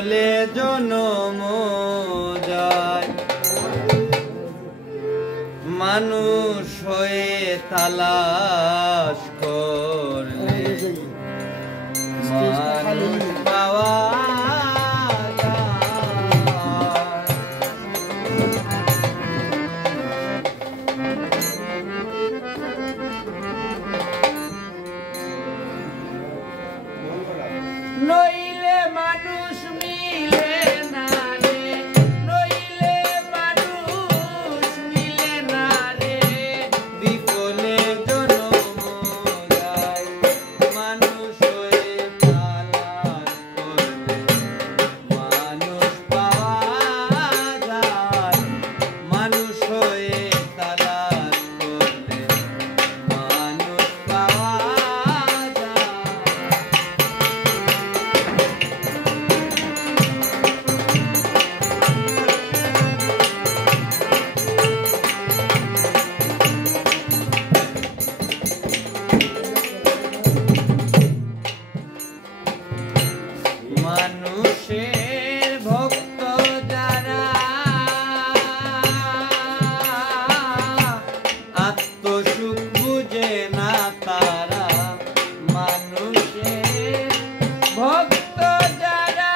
বিফলে জনম যায়, মানুষ হয়ে তালাশ করলে মানুষ পাওয়া যায়। নইলে মানুষ মিলে না রে, নইলে মানুষ মিলে না রে, বিফলে জনম যায়, মানুষ হয়ে তালাশ করলে মানুষ পাওয়া যায়, মানুষ হয়ে তালাশ করলে মানুষ পাওয়া যায়। মানুষের ভক্ত যারা আত্মসুখ বুঝে না তারা, মানুষের ভক্ত যারা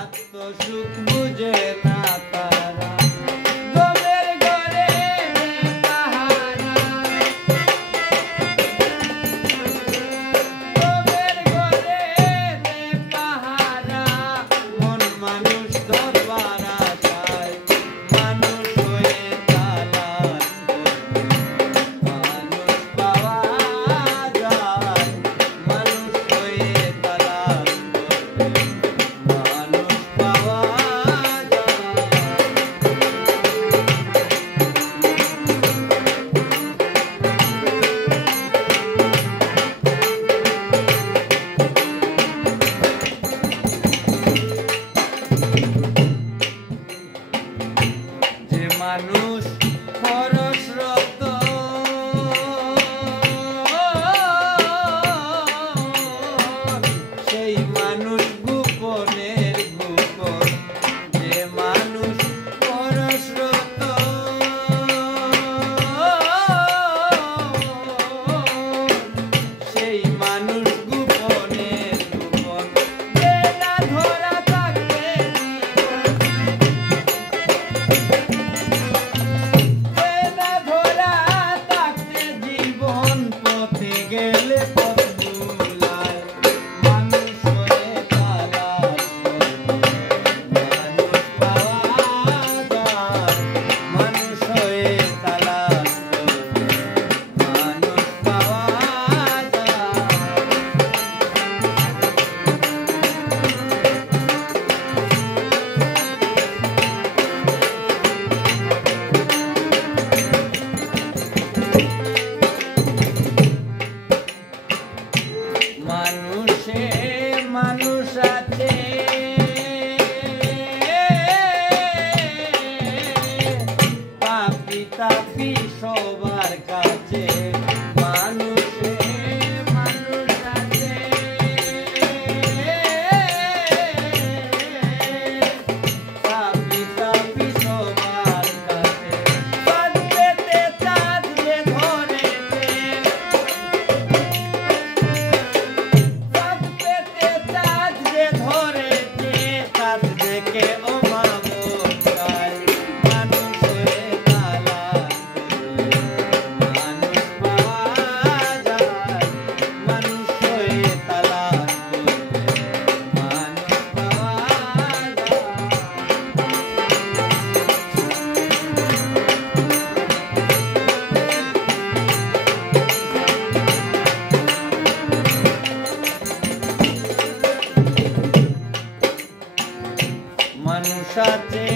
আত্মসুখ বুঝে না তারা, গমের ঘরে পাহারা, গমের ঘরে পাহারা, মন মানুষ ধরবার আশায়, মানুষ হয়ে তালাশ করলে মানুষ পাওয়া যায়, মানুষ হয়ে তালাশ করলে মানুষ পাওয়া যায়। যে মানুষ খরস্রোত সেই মানুষ গোপনের গোপন, যে মানুষ খরস্রোত সেই মানুষ গোপনের গোপন, বেলা ধরা থাকতে বেলা ধরা থাকতে জীবন পথে গেলে পথ ভুলায়, মানুষ হয়ে তালাশ করলে মানুষ পাওয়া যায়, মানুষ হয়ে তালাশ করলে মানুষ পাওয়া যায়। মানুষে মানুষ আছে পাপি তাপি সবার কাছে, মানুষে মানুষ আছে পাপি তাপি সবার কাছে, চাঁদ পেতে চাঁদ যে ধরেছে, চাঁদ পেতে চাঁদ যে ধরেছে, চাঁদ দেখে ও মামুন যায়, মানুষ হয়ে তালাশ করলে মানুষ পাওয়া যায়, মানুষ হয়ে তালাশ করলে মানুষ পাওয়া যায়। মানুষ আছে